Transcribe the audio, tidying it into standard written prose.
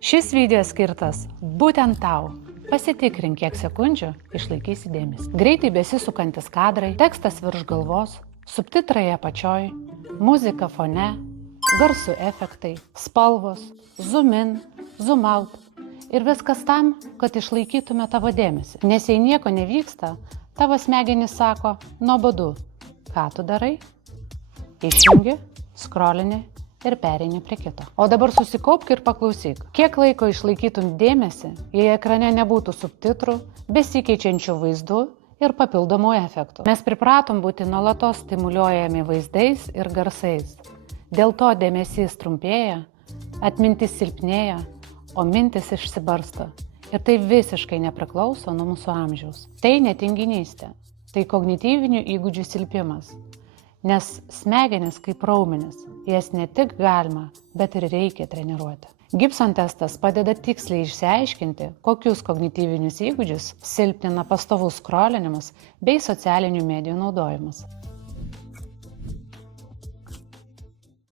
Šis video skirtas būtent tau. Pasitikrink, kiek sekundžių išlaikysi dėmesį. Greitai besisukantis kadrai, tekstas virš galvos, subtitrai apačioj, muzika fone, garsų efektai, spalvos, zoom in, zoom out ir viskas tam, kad išlaikytume tavo dėmesį. Nes jei nieko nevyksta, tavo smegenys sako, nuobodu. Ką tu darai? Išjungi, skrolini ir pereini prie kito. O dabar susikaupk ir paklausyk, kiek laiko išlaikytum dėmesį, jei ekrane nebūtų subtitrų, besikeičiančių vaizdų ir papildomų efektų. Mes pripratom būti nuolatos stimuliuojami vaizdais ir garsais. Dėl to dėmesys trumpėja, atmintis silpnėja, o mintis išsibarsto. Ir tai visiškai nepriklauso nuo mūsų amžiaus. Tai ne tinginystė, tai kognityvinių įgūdžių silpimas. Nes smegenis kaip raumenis, jas ne tik galima, bet ir reikia treniruoti. Gibson testas padeda tiksliai išsiaiškinti, kokius kognityvinius įgūdžius silpnina pastovus skrolinimas bei socialinių medijų naudojimas.